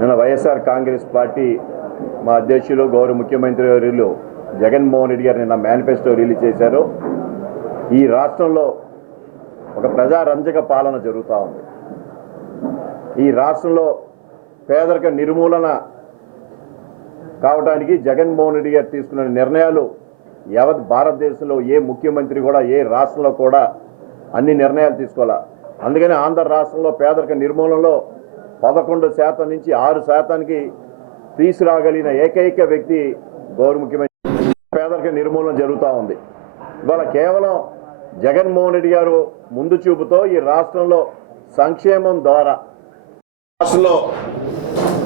నిన్న వైఎస్ఆర్ కాంగ్రెస్ పార్టీ మా అధ్యక్షులు గౌరవ ముఖ్యమంత్రి వర్యులు జగన్మోహన్ రెడ్డి గారు నిన్న మేనిఫెస్టో రిలీజ్ చేశారు. ఈ రాష్ట్రంలో ఒక ప్రజారంజక పాలన జరుగుతూ ఉంది. ఈ రాష్ట్రంలో పేదరిక నిర్మూలన కావడానికి జగన్మోహన్ రెడ్డి గారు తీసుకున్న నిర్ణయాలు యావత్ భారతదేశంలో ఏ ముఖ్యమంత్రి కూడా ఏ రాష్ట్రంలో కూడా అన్ని నిర్ణయాలు తీసుకోవాలా? అందుకని ఆంధ్ర రాష్ట్రంలో పేదరిక నిర్మూలనలో పదకొండు శాతం నుంచి ఆరు శాతానికి తీసుకురాగలిగిన ఏకైక వ్యక్తి గౌరవ ముఖ్యమంత్రి. పేదరిక నిర్మూలన జరుగుతూ ఉంది. ఇవాళ కేవలం జగన్మోహన్ రెడ్డి గారు ముందు చూపుతో ఈ రాష్ట్రంలో సంక్షేమం ద్వారా రాష్ట్రంలో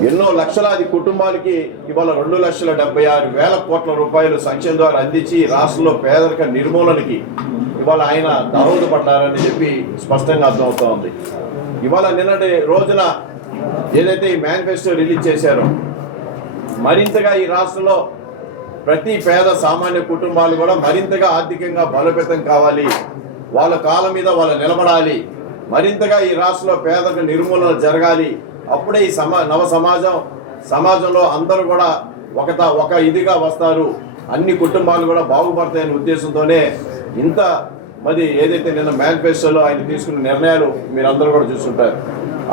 ఎన్నో లక్షలాది కుటుంబాలకి ఇవాళ రెండు లక్షల డెబ్బై ఆరు వేల కోట్ల రూపాయలు సంక్షేమం ద్వారా అందించి రాష్ట్రంలో పేదరిక నిర్మూలనకి ఇవాళ ఆయన దోహదపడ్డారని చెప్పి స్పష్టంగా అర్థమవుతా ఉంది. ఇవాళ నిన్నటి రోజున ఏదైతే ఈ మేనిఫెస్టో రిలీజ్ చేశారో మరింతగా ఈ రాష్ట్రంలో ప్రతి పేద సామాన్య కుటుంబాలు కూడా మరింతగా ఆర్థికంగా బలోపేతం కావాలి వాళ్ళ కాలం మీద వాళ్ళు నిలబడాలి మరింతగా ఈ రాష్ట్రంలో పేదరిక నిర్మూలన జరగాలి అప్పుడే ఈ సమా నవ సమాజం సమాజంలో అందరూ కూడా ఒక ఒక ఇదిగా వస్తారు. అన్ని కుటుంబాలు కూడా బాగుపడతాయనే ఉద్దేశంతోనే ఇంత మరి ఏదైతే నిన్న మేనిఫెస్టోలో ఆయన తీసుకున్న నిర్ణయాలు మీరందరూ కూడా చూస్తుంటారు.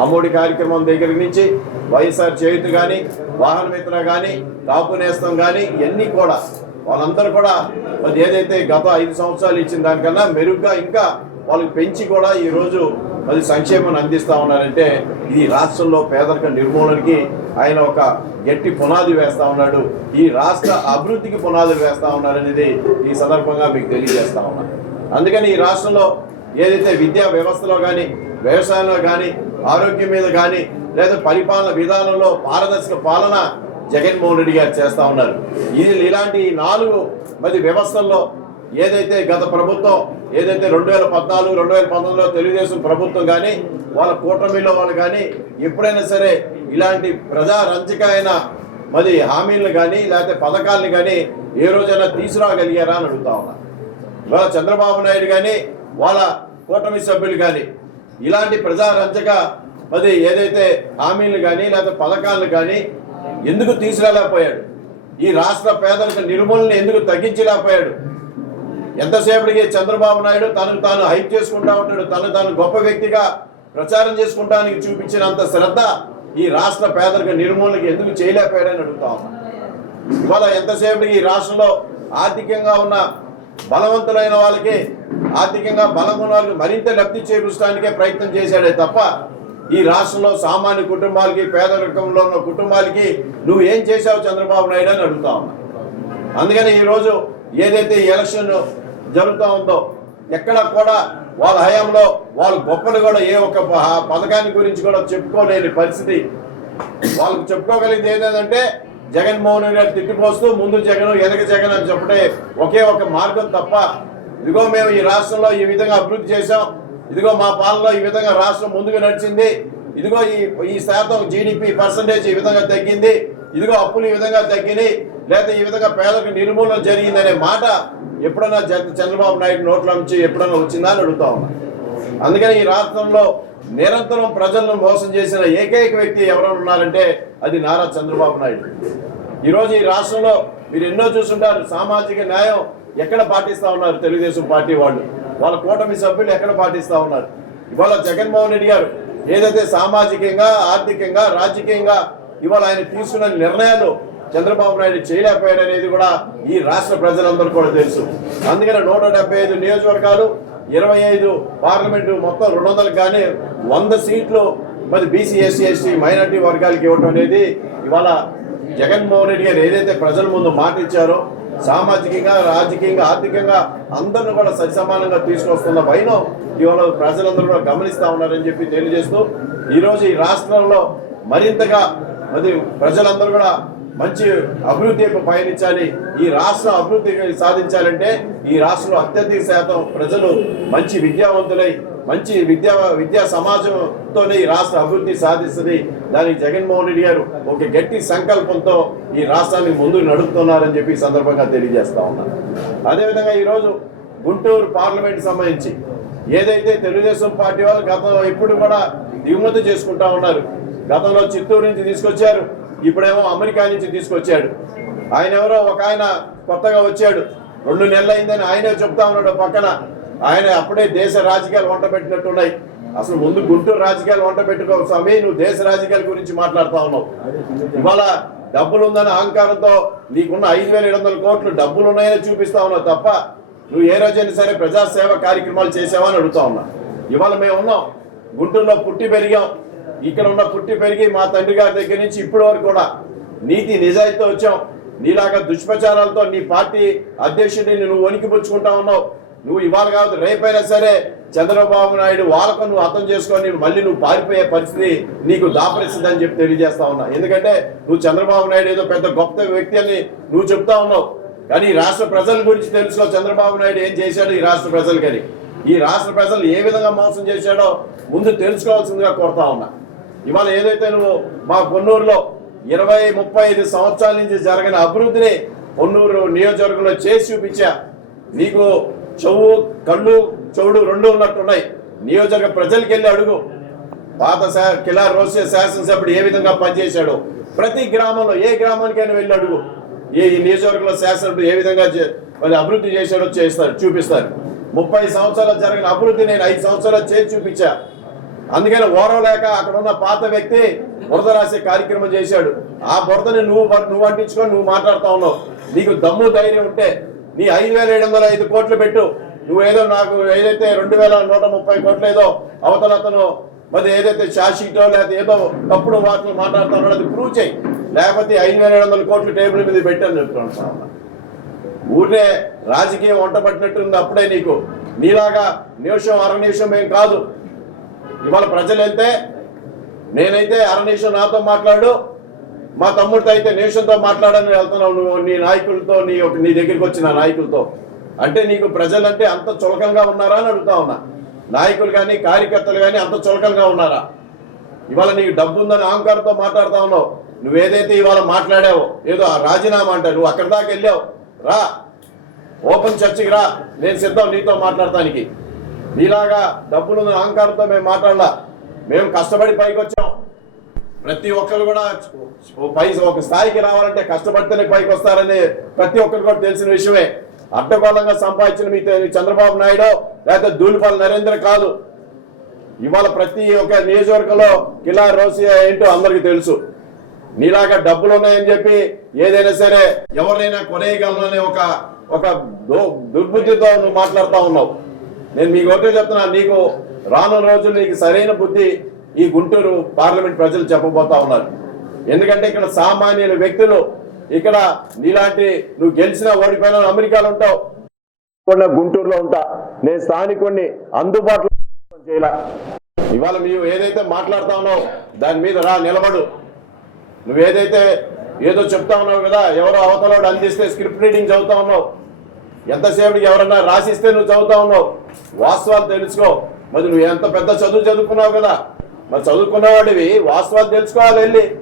అమ్మఒడి కార్యక్రమం దగ్గర నుంచి వైఎస్ఆర్ చేయుత కానీ వాహన మిత్ర కానీ కాపు నేస్తం కానీ ఇవన్నీ కూడా వాళ్ళందరూ కూడా మరి ఏదైతే గత ఐదు సంవత్సరాలు ఇచ్చిన దానికన్నా మెరుగ్గా ఇంకా వాళ్ళకి పెంచి కూడా ఈరోజు అది సంక్షేమాన్ని అందిస్తూ ఉన్నారంటే ఇది రాష్ట్రంలో పేదరిక నిర్మూలనకి ఆయన ఒక గట్టి పునాది వేస్తూ ఉన్నాడు. ఈ రాష్ట్ర అభివృద్ధికి పునాదులు వేస్తూ ఉన్నారనేది ఈ సందర్భంగా మీకు తెలియజేస్తా ఉన్నాను అందుకని ఈ రాష్ట్రంలో ఏదైతే విద్యా వ్యవస్థలో కానీ వ్యవసాయంలో కానీ ఆరోగ్యం మీద కానీ లేదా పరిపాలన విధానంలో పారదర్శక పాలన జగన్మోహన్ రెడ్డి గారు చేస్తూ ఉన్నారు. ఇది ఇలాంటి నాలుగు మరి వ్యవస్థల్లో ఏదైతే గత ప్రభుత్వం ఏదైతే రెండు వేల పద్నాలుగు రెండు వేల పంతొమ్మిదిలో తెలుగుదేశం ప్రభుత్వం కానీ వాళ్ళ కూటమిలో వాళ్ళు కానీ ఎప్పుడైనా సరే ఇలాంటి ప్రజారంజక అయిన మరి హామీలను కానీ లేకపోతే పథకాలను కానీ ఏ రోజైనా తీసుకురాగలిగారా అని అడుగుతా ఉన్నా. ఇవాళ చంద్రబాబు నాయుడు కానీ వాళ్ళ కూటమి సభ్యులు కానీ ఇలాంటి ప్రజారంజక మరి ఏదైతే హామీలు కానీ లేకపోతే పథకాలను కానీ ఎందుకు తీసుకురాలేకపోయాడు? ఈ రాష్ట్ర పేదలకు నిర్మూలన ఎందుకు తగ్గించలేకపోయాడు? ఎంతసేపటికి చంద్రబాబు నాయుడు తనకు తాను హైప్ చేసుకుంటా ఉంటాడు తను తాను గొప్ప వ్యక్తిగా ప్రచారం చేసుకుంటానికి చూపించినంత శ్రద్ధ ఈ రాష్ట్ర పేదరిక నిర్మూలనకి ఎందుకు చేయలేకపోయాడని అడుగుతా ఉన్నా. ఇవాళ ఎంతసేపటికి ఈ రాష్ట్రంలో ఆర్థికంగా ఉన్న బలవంతులైన వాళ్ళకి ఆర్థికంగా బలంగా ఉన్న వాళ్ళకి మరింత లబ్ధి చేకూర్చడానికే ప్రయత్నం చేశాడే తప్ప ఈ రాష్ట్రంలో సామాన్య కుటుంబాలకి పేదరికంలో ఉన్న కుటుంబాలకి నువ్వు ఏం చేశావు చంద్రబాబు నాయుడు అని అడుగుతా ఉన్నా. అందుకని ఈరోజు ఏదైతే ఎలక్షన్ జరుగుతూ ఉందో ఎక్కడ కూడా వాళ్ళ హయాంలో వాళ్ళ గొప్పలు కూడా ఏ ఒక్క ప- పథకాన్ని గురించి కూడా చెప్పుకోలేని పరిస్థితి. వాళ్ళకి చెప్పుకోగలిగింది ఏంటంటే జగన్మోహన్ రెడ్డి గారు తిట్టిపోస్తూ ముందు జగన్ వెనక జగన్ అని చెప్పడే ఒకే ఒక మార్గం తప్ప ఇదిగో మేము ఈ రాష్ట్రంలో ఈ విధంగా అభివృద్ధి చేశాం ఇదిగో మా పాలనలో ఈ విధంగా రాష్ట్రం ముందుకు నడిచింది ఇదిగో ఈ ఈ శాతం జీడిపి పర్సంటేజ్ ఈ విధంగా తగ్గింది ఇదిగో అప్పులు ఈ విధంగా తగ్గినాయి లేదా ఈ విధంగా పేదలకు నిర్మూలన జరిగిందనే మాట ఎప్పుడైనా జగ- చంద్రబాబు నాయుడు నోట్ల నుంచి ఎప్పుడైనా వచ్చిందా అని అడుగుతా ఉన్నా. అందుకని ఈ రాష్ట్రంలో నిరంతరం ప్రజలను మోసం చేసిన ఏకైక వ్యక్తి ఎవరైనా ఉన్నారంటే అది నారా చంద్రబాబు నాయుడు. ఈరోజు ఈ రాష్ట్రంలో మీరు ఎన్నో చూస్తుంటారు సామాజిక న్యాయం ఎక్కడ పాటిస్తా ఉన్నారు తెలుగుదేశం పార్టీ వాళ్ళు? వాళ్ళ కూటమి సభ్యులు ఎక్కడ పాటిస్తా ఉన్నారు? ఇవాళ జగన్మోహన్ రెడ్డి గారు ఏదైతే సామాజికంగా ఆర్థికంగా రాజకీయంగా ఇవాళ ఆయన తీసుకున్న నిర్ణయాలు చంద్రబాబు నాయుడు చేయలేకపోయాడు అనేది కూడా ఈ రాష్ట్ర ప్రజలందరూ కూడా తెలుసు. అందుకని నూట డెబ్బై ఐదు నియోజకవర్గాలు ఇరవై ఐదు పార్లమెంటు మొత్తం రెండు వందలకు కానీ వంద సీట్లు మరి బీసీ ఎస్సీ ఎస్టీ మైనార్టీ వర్గాలకి ఇవ్వడం అనేది ఇవాళ జగన్మోహన్ రెడ్డి గారు ఏదైతే ప్రజల ముందు మాట ఇచ్చారో సామాజికంగా రాజకీయంగా ఆర్థికంగా అందరిని కూడా సరిసమానంగా తీసుకొస్తున్న వైనం ఇవాళ ప్రజలందరూ కూడా గమనిస్తూ ఉన్నారని చెప్పి తెలియజేస్తూ ఈరోజు ఈ రాష్ట్రంలో మరింతగా మరి ప్రజలందరూ కూడా మంచి అభివృద్ధి పయనించాలి ఈ రాష్ట్రం అభివృద్ధి సాధించాలంటే ఈ రాష్ట్రంలో అత్యధిక శాతం ప్రజలు మంచి విద్యావంతులై మంచి విద్యా విద్యా సమాజంతోనే ఈ రాష్ట్ర అభివృద్ధి సాధిస్తుంది. దానికి జగన్మోహన్ రెడ్డి గారు ఒక గట్టి సంకల్పంతో ఈ రాష్ట్రాన్ని ముందుకు నడుపుతున్నారని చెప్పి సందర్భంగా తెలియజేస్తా ఉన్నాను అదేవిధంగా ఈరోజు గుంటూరు పార్లమెంట్ సంబంధించి ఏదైతే తెలుగుదేశం పార్టీ వాళ్ళు గతంలో ఎప్పుడు కూడా దిగుమతి చేసుకుంటా ఉన్నారు గతంలో చిత్తూరు నుంచి తీసుకొచ్చారు ఇప్పుడేమో అమెరికా నుంచి తీసుకొచ్చాడు. ఆయన ఎవరో? ఒక ఆయన కొత్తగా వచ్చాడు. రెండు నెలలు అయిందని ఆయనే చెప్తా ఉన్నాడు పక్కన. ఆయన అప్పుడే దేశ రాజకీయాలు వంట పెట్టినట్టున్నాయి. అసలు ముందు గుంటూరు రాజకీయాలు వంట పెట్టుకో స్వామి నువ్వు దేశ రాజకీయాల గురించి మాట్లాడుతా ఉన్నావు. ఇవాళ డబ్బులు ఉందని అహంకారంతో నీకున్న ఐదు వేల ఏడు వందల కోట్లు డబ్బులు ఉన్నాయని చూపిస్తా ఉన్నావు తప్ప నువ్వు ఏ రోజైనా సరే ప్రజాసేవ కార్యక్రమాలు చేసావా అని అడుగుతా ఉన్నా. ఇవాళ మేము ఉన్నాం గుంటూరులో పుట్టి పెరిగాం. ఇక్కడ ఉన్న పుట్టి పెరిగి మా తండ్రి గారి దగ్గర నుంచి ఇప్పటి వరకు కూడా నీతి నిజాయితీతో వచ్చాం. నీలాగా దుష్ప్రచారాలతో నీ పార్టీ అధ్యక్షుడిని నువ్వు వణికిపుచ్చుకుంటా ఉన్నావు. నువ్వు ఇవాళ కాదు రేపైనా సరే చంద్రబాబు నాయుడు వాళ్ళకు నువ్వు అర్థం చేసుకొని మళ్ళీ నువ్వు పారిపోయే పరిస్థితి నీకు దాపరిస్తుందని చెప్పి తెలియజేస్తా ఉన్నా. ఎందుకంటే నువ్వు చంద్రబాబు నాయుడు ఏదో పెద్ద గొప్ప వ్యక్తి అని నువ్వు చెప్తా ఉన్నావు. కానీ ఈ రాష్ట్ర ప్రజల గురించి తెలుసుకో చంద్రబాబు నాయుడు ఏం చేశాడు ఈ రాష్ట్ర ప్రజలకని. ఈ రాష్ట్ర ప్రజలు ఏ విధంగా మోసం చేశాడో ముందు తెలుసుకోవాల్సిందిగా కోరుతా ఉన్నా. ఇవాళ ఏదైతే నువ్వు మా కొన్నూరులో ఇరవై ముప్పై ఐదు సంవత్సరాల నుంచి జరిగిన అభివృద్ధిని కొన్నూరు నియోజకవర్గంలో చేసి చూపించా. నీకు చెవు కళ్ళు చెవుడు రెండు ఉన్నట్టున్నాయి. నియోజకవర్గ ప్రజలకి వెళ్ళి అడుగు. పాత శా- కిలా రోసే శాసనసభ్యుడు ఏ విధంగా పనిచేశాడు. ప్రతి గ్రామంలో ఏ గ్రామానికైనా వెళ్ళి అడుగు. ఏ ఈ నియోజకవర్గంలో శాసనసభ్యుడు ఏ విధంగా చే- మరి అభివృద్ధి చేశాడో చేస్తారు చూపిస్తారు ముప్పై సంవత్సరాలు జరిగిన అభివృద్ధి నేను ఐదు సంవత్సరాలు చేసి చూపించా. అందుకని ఓరవలేక అక్కడ ఉన్న పాత వ్యక్తి బురద రాసే కార్యక్రమం చేశాడు. ఆ బురదని నువ్వు నువ్వు అంటించుకొని నువ్వు మాట్లాడుతా ఉన్నావు. నీకు దమ్ము ధైర్యం ఉంటే నీ ఐదు వేల ఏడు వందల ఐదు కోట్లు పెట్టు. నువ్వు ఏదో నాకు ఏదైతే రెండు వేల నూట ముప్పై కోట్లు ఏదో అవతల అతను మరి ఏదైతే షాషీటో లేకపోతే ఏదో తప్పుడు వాటిని మాట్లాడుతున్నాడో అది ప్రూవ్ చేయి. లేకపోతే ఐదు వేల ఏడు వందల కోట్లు టేబుల్ మీద పెట్టాను చెప్తున్నాను ఊరే రాజకీయం వంట పట్టినట్టుంది అప్పుడే నీకు. నీలాగా నిమిషం అర నిమిషం ఏం కాదు. ఇవాళ ప్రజలు అయితే నేనైతే అరణేశ్వర్ నాతో మాట్లాడు మా తమ్ముడితో అయితే నేషన్తో మాట్లాడని వెళ్తున్నావు నువ్వు నీ నాయకులతో నీ నీ దగ్గరికి వచ్చిన నాయకులతో. అంటే నీకు ప్రజలంటే అంత చులకంగా ఉన్నారా అని అడుగుతా ఉన్నా. నాయకులు కానీ కార్యకర్తలు కానీ అంత చులకంగా ఉన్నారా? ఇవాళ నీకు డబ్బు ఉందని అహంకారంతో మాట్లాడుతా ఉన్నావు. నువ్వేదైతే ఇవాళ మాట్లాడావో ఏదో ఆ రాజీనామా అంటే నువ్వు అక్కడి దాకా వెళ్ళావు రా. ఓపెన్ చర్చికి రా. నేను సిద్ధం నీతో మాట్లాడటానికి. నీలాగా డబ్బులు అహంకారంతో మేము మాట్లాడలా. మేము కష్టపడి పైకి వచ్చాం. ప్రతి ఒక్కరు కూడా పై ఒక స్థాయికి రావాలంటే కష్టపడితేనే పైకి వస్తారని ప్రతి ఒక్కరు కూడా తెలిసిన విషయమే. అడ్డగోళంగా సంపాదించిన మీ చంద్రబాబు నాయుడు లేకపోతే దూలిపాల నరేంద్ర కాదు. ఇవాళ ప్రతి ఒక్క నియోజకవర్గంలో కిలా రోసియా ఏంటో అందరికీ తెలుసు. నీలాగా డబ్బులు ఉన్నాయని చెప్పి ఏదైనా సరే ఎవరినైనా కొనేయగలననే ఒక ఒక దుర్బుద్ధితో నువ్వు మాట్లాడుతూ ఉన్నావు. నేను మీకు ఒకటే చెప్తున్నా నీకు రానున్న రోజులు నీకు సరైన బుద్ధి ఈ గుంటూరు పార్లమెంట్ ప్రజలు చెప్పబోతా ఉన్నారు. ఎందుకంటే ఇక్కడ సామాన్యుల వ్యక్తులు ఇక్కడ నీలాంటి నువ్వు గెలిచినా ఓడిపోయినా అమెరికాలో ఉంటావు. గుంటూరులో ఉంటా. నేను స్థానికుడిని అందుబాటులో చేయాల. ఇవాళ నీవు ఏదైతే మాట్లాడుతా ఉన్నావు దాని మీద రా నిలబడు. నువ్వు ఏదైతే ఏదో చెప్తా ఉన్నావు కదా ఎవరో అవతలోడు అందిస్తే స్క్రిప్ట్ రీడింగ్ చదువుతా ఉన్నావు. ఎంతసేపటికి ఎవరన్నా రాసిస్తే నువ్వు చదువుతా ఉన్నావు? వాస్తవాలు తెలుసుకో. మరి నువ్వు ఎంత పెద్ద చదువు చదువుకున్నావు కదా? మరి చదువుకున్నవాడివి వాస్తవాలు తెలుసుకోవాలి వెళ్ళి.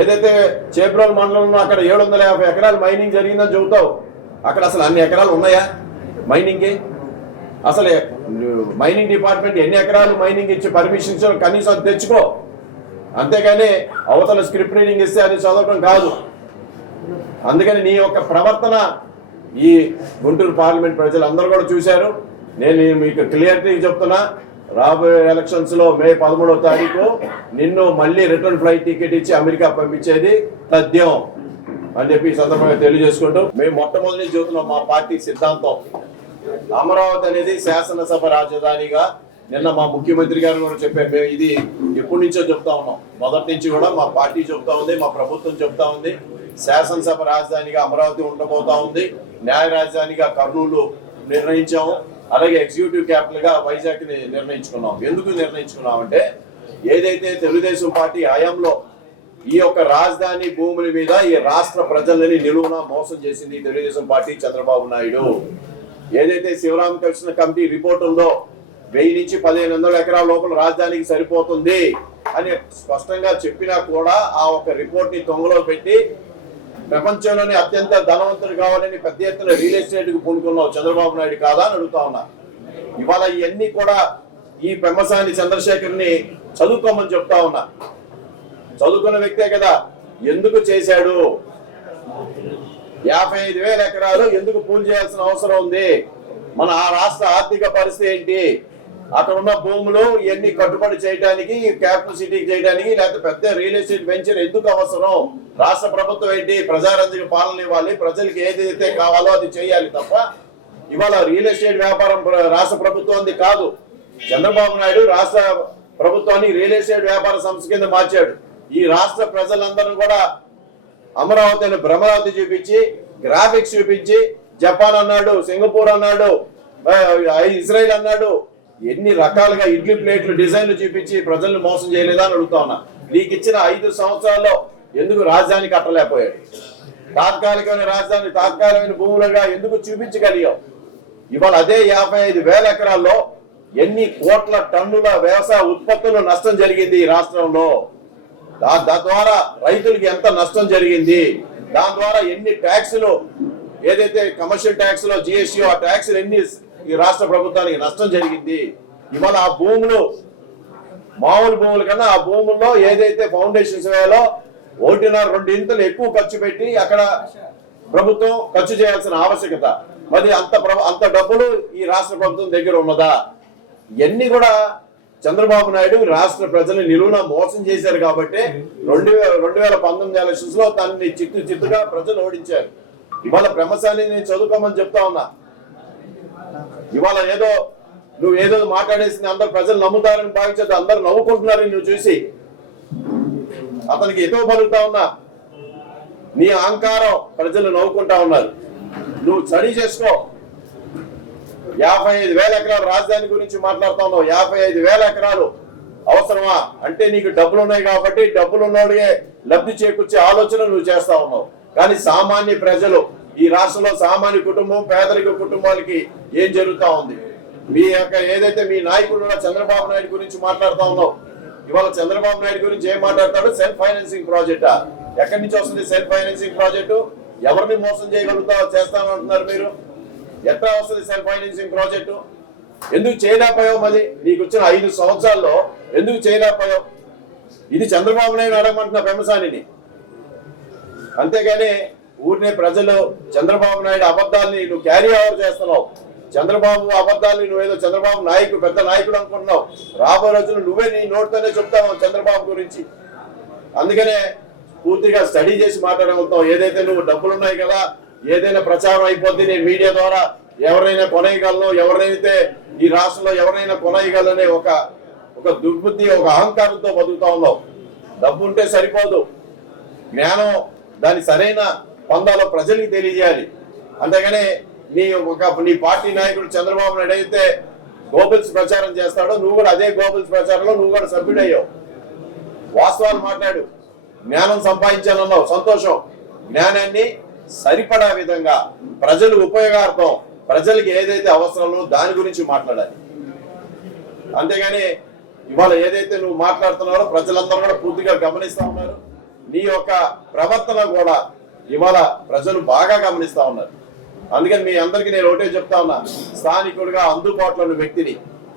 ఏదైతే చేబ్రోల్ మండలంలో అక్కడ ఏడు వందల యాభై ఎకరాలు మైనింగ్ జరిగిందని చెబుతావు? అక్కడ అసలు అన్ని ఎకరాలు ఉన్నాయా? మైనింగ్కి అసలు మైనింగ్ డిపార్ట్మెంట్ ఎన్ని ఎకరాలు మైనింగ్ ఇచ్చి పర్మిషన్ ఇచ్చారో కనీసం అది తెచ్చుకో. అంతేగాని అవతల స్క్రిప్ట్ రీడింగ్ ఇస్తే అది చదవడం కాదు. అందుకని నీ యొక్క ప్రవర్తన ఈ గుంటూరు పార్లమెంట్ ప్రజలు అందరూ కూడా చూశారు. నేను మీకు క్లియర్టీ చెప్తున్నా రాబోయే ఎలక్షన్స్లో మే పదమూడవ తారీఖు నిన్ను మళ్ళీ రిటర్న్ ఫ్లైట్ టికెట్ ఇచ్చి అమెరికా పంపించేది తథ్యం అని చెప్పి ఈ సందర్భంగా తెలియజేసుకుంటూ మేము మొట్టమొదటి చూస్తున్నాం మా పార్టీ సిద్ధాంతం. అమరావతి అనేది శాసనసభ రాజధానిగా నిన్న మా ముఖ్యమంత్రి గారు కూడా చెప్పారు. మేము ఇది ఎప్పటి నుంచో చెప్తా ఉన్నాం. మొదటి నుంచి కూడా మా పార్టీ చెప్తా ఉంది మా ప్రభుత్వం చెప్తా ఉంది. శాసనసభ రాజధానిగా అమరావతి ఉండబోతా ఉంది. న్యాయ రాజధానిగా కర్నూలు నిర్ణయించాము. అలాగే ఎగ్జిక్యూటివ్ క్యాపిటల్గా వైజాగ్ని నిర్ణయించుకున్నాం ఎందుకు నిర్ణయించుకున్నాం అంటే ఏదైతే తెలుగుదేశం పార్టీ హయాంలో ఈ యొక్క రాజధాని భూముల మీద ఈ రాష్ట్ర ప్రజలని నిలువున మోసం చేసింది ఈ తెలుగుదేశం పార్టీ చంద్రబాబు నాయుడు. ఏదైతే శివరామకృష్ణ కమిటీ రిపోర్ట్ ఉందో వెయ్యి నుంచి పదిహేను వందల ఎకరాల లోపల రాజధానికి సరిపోతుంది అని స్పష్టంగా చెప్పినా కూడా ఆ ఒక రిపోర్ట్ని తొంగలో పెట్టి ప్రపంచంలోనే అత్యంత ధనవంతుడు కావాలని పెద్ద ఎత్తున రియల్ ఎస్టేట్కు పూనుకున్నావు చంద్రబాబు నాయుడు కాదా అని అడుగుతా ఉన్నా. ఇవాళ ఇవన్నీ కూడా ఈ పెమ్మసాని చంద్రశేఖర్ని చదువుకోమని చెప్తా ఉన్నా. చదువుకున్న వ్యక్తే కదా ఎందుకు చేశాడు? యాభై ఐదు వేల ఎకరాలు ఎందుకు పూలు చేయాల్సిన అవసరం ఉంది? మన ఆ రాష్ట్ర ఆర్థిక పరిస్థితి ఏంటి? అక్కడ ఉన్న భూములు ఇవన్నీ కట్టుబడి చేయడానికి క్యాపిటల్ సిటీ చేయడానికి లేకపోతే పెద్ద రియల్ ఎస్టేట్ వెంచర్ ఎందుకు అవసరం? రాష్ట్ర ప్రభుత్వం ఏంటి? ప్రజారంజక పాలన ఇవ్వాలి. ప్రజలకు ఏదైతే కావాలో అది చేయాలి తప్ప ఇవాళ రియల్ ఎస్టేట్ వ్యాపారం రాష్ట్ర ప్రభుత్వంది కాదు. చంద్రబాబు నాయుడు రాష్ట్ర ప్రభుత్వాన్ని రియల్ ఎస్టేట్ వ్యాపార సంస్థ కింద మార్చాడు. ఈ రాష్ట్ర ప్రజలందరూ కూడా అమరావతి అని భ్రమరావతి చూపించి గ్రాఫిక్స్ చూపించి జపాన్ అన్నాడు సింగపూర్ అన్నాడు ఇజ్రాయిల్ ఇజ్రాయెల్ అన్నాడు ఎన్ని రకాలుగా ఇడ్లీ ప్లేట్లు డిజైన్లు చూపించి ప్రజల్ని మోసం చేయలేదా అని అడుగుతా ఉన్నా. నీకు ఇచ్చిన ఐదు సంవత్సరాల్లో ఎందుకు రాజధాని కట్టలేకపోయాడు తాత్కాలికమైన రాజధాని తాత్కాలికమైన భూములుగా ఎందుకు చూపించగలిగావు? ఇవాళ అదే యాభై ఐదు వేల ఎకరాల్లో ఎన్ని కోట్ల టన్నుల వ్యవసాయ ఉత్పత్తులు నష్టం జరిగింది ఈ రాష్ట్రంలో? దా- దాని ద్వారా రైతులకి ఎంత నష్టం జరిగింది? దాని ద్వారా ఎన్ని ట్యాక్సులు ఏదైతే కమర్షియల్ ట్యాక్స్లో జిఎస్టీ ఆ ట్యాక్స్ ఎన్ని ఈ రాష్ట్ర ప్రభుత్వానికి నష్టం జరిగింది. ఇవాళ ఆ భూములు మామూలు భూముల కన్నా ఆ భూముల్లో ఏదైతే ఫౌండేషన్స్ వేయాలో ఒకటిన్నర రెండు ఇంతలు ఎక్కువ ఖర్చు పెట్టి అక్కడ ప్రభుత్వం ఖర్చు చేయాల్సిన ఆవశ్యకత. మరి అంత అంత డబ్బులు ఈ రాష్ట్ర ప్రభుత్వం దగ్గర ఉన్నదా? ఇవన్నీ కూడా చంద్రబాబు నాయుడు రాష్ట్ర ప్రజలు నిలువున మోసం చేశారు కాబట్టి రెండు వేల రెండు వేల పంతొమ్మిది ఎలక్షన్స్లో తనని చిత్తు చిత్తుగా ప్రజలు ఓడించారు. ఇవాళ బ్రహ్మశాలి నేను చదువుకోమని చెప్తా ఉన్నా. ఇవాళ ఏదో నువ్వు ఏదో మాట్లాడేసింది అందరు ప్రజలు నమ్ముతారని భావించేది అందరు నవ్వుకుంటున్నారని నువ్వు చూసి అతనికి ఎదో పలుకుతా ఉన్నా. నీ అహంకారం ప్రజలు నవ్వుకుంటా ఉన్నారు. నువ్వు స్టడీ చేసుకో. యాభై ఐదు వేల ఎకరాలు రాజధాని గురించి మాట్లాడుతా ఉన్నావు. యాభై ఐదు వేల ఎకరాలు అవసరమా? అంటే నీకు డబ్బులు ఉన్నాయి కాబట్టి డబ్బులు ఉన్నోడిగే లబ్ధి చేకూర్చే ఆలోచన నువ్వు చేస్తా ఉన్నావు. కానీ సామాన్య ప్రజలు ఈ రాష్ట్రంలో సామాన్య కుటుంబం పేదరిక కుటుంబాలకి ఏం జరుగుతూ ఉంది? మీ యొక్క ఏదైతే మీ నాయకుడు ఉన్న చంద్రబాబు నాయుడు గురించి మాట్లాడుతూ ఉన్నావు. ఇవాళ చంద్రబాబు నాయుడు గురించి ఏం మాట్లాడతాడు? సెల్ఫ్ ఫైనాన్సింగ్ ప్రాజెక్టా? ఎక్కడి నుంచి వస్తుంది సెల్ఫ్ ఫైనాన్సింగ్ ప్రాజెక్టు? ఎవరిని మోసం చేయగలుగుతా చేస్తానంటున్నారు మీరు? ఎట్లా వస్తుంది సెల్ఫ్ ఫైనాన్సింగ్ ప్రాజెక్టు? ఎందుకు చేయలేకపోయావు మరి? నీకు వచ్చిన ఐదు సంవత్సరాల్లో ఎందుకు చేయలేకపోయావు? ఇది చంద్రబాబు నాయుడు అడగమంటున్న పెమసానిని అంతేగాని ఊరినే ప్రజలు చంద్రబాబు నాయుడు అబద్ధాలని నువ్వు క్యారీ ఓవర్ చేస్తున్నావు. చంద్రబాబు అబద్ధాలని నువ్వేదో చంద్రబాబు నాయకుడు పెద్ద నాయకుడు అనుకుంటున్నావు. రాబోయే రోజులు నువ్వే నీ నోటితోనే చెప్తావు చంద్రబాబు గురించి. అందుకనే పూర్తిగా స్టడీ చేసి మాట్లాడగలుగుతావు. ఏదైతే నువ్వు డబ్బులు ఉన్నాయి కదా ఏదైనా ప్రచారం అయిపోద్ది నేను మీడియా ద్వారా ఎవరైనా కొనయగలను ఎవరైతే ఈ రాష్ట్రంలో ఎవరైనా కొనయగలనే ఒక ఒక దుర్బుద్ధి ఒక అహంకారంతో బతుకుతా ఉన్నావు. డబ్బు ఉంటే సరిపోదు. జ్ఞానం దాని సరైన పందాలో ప్రజలకు తెలియజేయాలి. అంతేగాని నీ ఒక నీ పార్టీ నాయకుడు చంద్రబాబు నాయుడు అయితే గోబుల్స్ ప్రచారం చేస్తాడో నువ్వు కూడా అదే గోబుల్స్ ప్రచారంలో నువ్వు కూడా సభ్యుడయ్యావు. వాస్తవాలు మాట్లాడు. జ్ఞానం సంపాదించాలన్నావు సంతోషం. జ్ఞానాన్ని సరిపడా విధంగా ప్రజలు ఉపయోగార్థం ప్రజలకు ఏదైతే అవసరమో దాని గురించి మాట్లాడాలి. అంతేగాని ఇవాళ ఏదైతే నువ్వు మాట్లాడుతున్నారో ప్రజలందరూ కూడా పూర్తిగా గమనిస్తా ఉన్నారు. నీ యొక్క ప్రవర్తన కూడా ఇవాళ ప్రజలు బాగా గమనిస్తా ఉన్నారు. అందుకని మీ అందరికీ నేను ఒకటే చెప్తా ఉన్నా స్థానికుడిగా అందుబాటులో ఉన్న వ్యక్తిని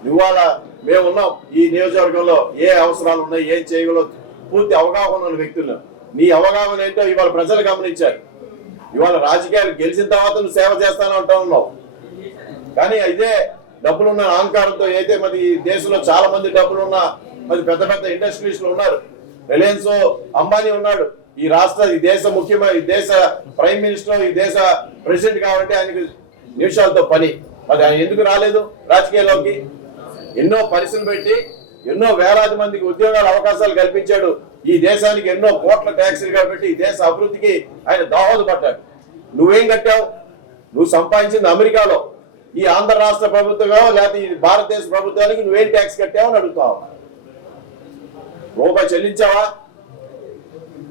ఇవాళ మేము ఉన్నాం. ఈ నియోజకవర్గంలో ఏ అవసరాలు ఉన్నాయి ఏం చేయగలో పూర్తి అవగాహన ఉన్న వ్యక్తులు నీ అవగాహన ఏంటో ఇవాళ ప్రజలు గమనించారు. ఇవాళ రాజకీయాలు గెలిచిన తర్వాత నువ్వు సేవ చేస్తాను అంటా ఉన్నావు. కానీ ఇదే డబ్బులున్న అహంకారంతో అయితే మరి ఈ దేశంలో చాలా మంది డబ్బులున్న మరి పెద్ద పెద్ద ఇండస్ట్రీస్లు ఉన్నారు. రిలయన్స్ అంబానీ ఉన్నాడు. ఈ రాష్ట్ర ఈ దేశ ముఖ్యమైన ఈ దేశ ప్రైమ్ మినిస్టర్ ఈ దేశ ప్రెసిడెంట్ కాబట్టి ఆయనకు నిమిషాలతో పని. మరి ఆయన ఎందుకు రాలేదు రాజకీయాల్లోకి? ఎన్నో పరిస్థితులు పెట్టి ఎన్నో వేలాది మందికి ఉద్యోగాల అవకాశాలు కల్పించాడు. ఈ దేశానికి ఎన్నో కోట్ల ట్యాక్సీలు కాబట్టి ఈ దేశ అభివృద్ధికి ఆయన దోహదపడ్డాడు. నువ్వేం కట్టావు? నువ్వు సంపాదించింది అమెరికాలో. ఈ ఆంధ్ర రాష్ట్ర ప్రభుత్వమో లేకపోతే ఈ భారతదేశ ప్రభుత్వానికి నువ్వేం ట్యాక్స్ కట్టావు అని అడుగుతావు? రూపాయి చెల్లించావా?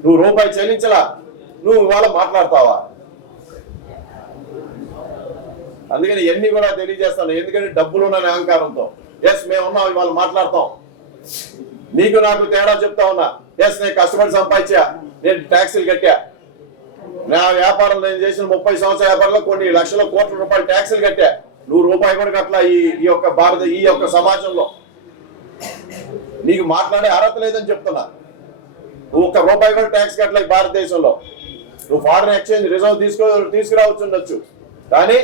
నువ్వు రూపాయి చెల్లించలా. నువ్వు ఇవాళ మాట్లాడతావా? అందుకని ఇవన్నీ కూడా తెలియజేస్తాను. ఎందుకంటే డబ్బులు ఉన్న అహంకారంతో. ఎస్ మేము ఉన్నాం ఇవాళ మాట్లాడతాం. నీకు నాకు తేడా చెప్తా ఉన్నా. ఎస్ నేను కష్టపడి సంపాదించా. నేను ట్యాక్సీలు కట్టా. నా వ్యాపారం నేను చేసిన ముప్పై సంవత్సరాల వ్యాపారంలో కొన్ని లక్షల కోట్ల రూపాయలు ట్యాక్సీలు కట్టా. నువ్వు రూపాయి కూడా కట్టలా ఈ ఈ యొక్క భారత ఈ యొక్క సమాజంలో. నీకు మాట్లాడే అర్హత లేదని చెప్తున్నా. నువ్వు ఒక్క రూపాయి కూడా ట్యాక్స్ కట్టలేదు భారతదేశంలో. నువ్వు ఫారెన్ ఎక్స్చేంజ్ రిజర్వ్ తీసుకో తీసుకురావచ్చు ఉండొచ్చు కానీ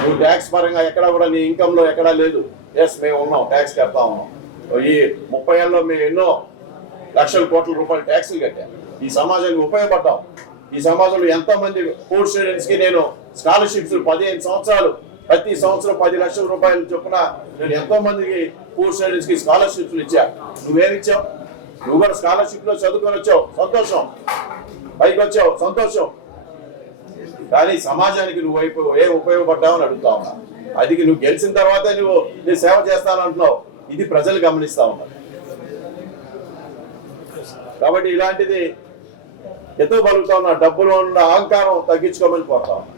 నువ్వు ట్యాక్స్ పరంగా ఎక్కడ కూడా నీ ఇన్కమ్లో ఎక్కడా లేదు. ఎస్ మేము ఉన్నాం ట్యాక్స్ కడతా ఉన్నాం. ఈ ముప్పై ఏళ్ళలో మేము ఎన్నో లక్షల కోట్ల రూపాయలు ట్యాక్సులు కట్టాం. ఈ సమాజానికి ఉపయోగపడ్డాం. ఈ సమాజంలో ఎంతో మంది పూర్ స్టూడెంట్స్కి నేను స్కాలర్షిప్స్ పదిహేను సంవత్సరాలు ప్రతి సంవత్సరం పది లక్షల రూపాయలు చొప్పున నేను ఎంతో మందికి పూర్ స్టూడెంట్స్కి స్కాలర్షిప్స్ ఇచ్చా. నువ్వేమిచ్చావు నువ్వు కూడా స్కాలర్షిప్లో చదువుకొని వచ్చావు. సంతోషం. పైకి వచ్చావు. సంతోషం. కానీ సమాజానికి నువ్వు వైపు ఏం ఉపయోగపడ్డావు అని అడుగుతా ఉన్నా. అది నువ్వు గెలిచిన తర్వాత నువ్వు నేను సేవ చేస్తానంటున్నావు ఇది ప్రజలు గమనిస్తా ఉన్నారు. కాబట్టి ఇలాంటిది ఎత్తు పలుకుతా ఉన్నా. డబ్బులో ఉన్న అహంకారం తగ్గించుకోమని పోతా ఉన్నా.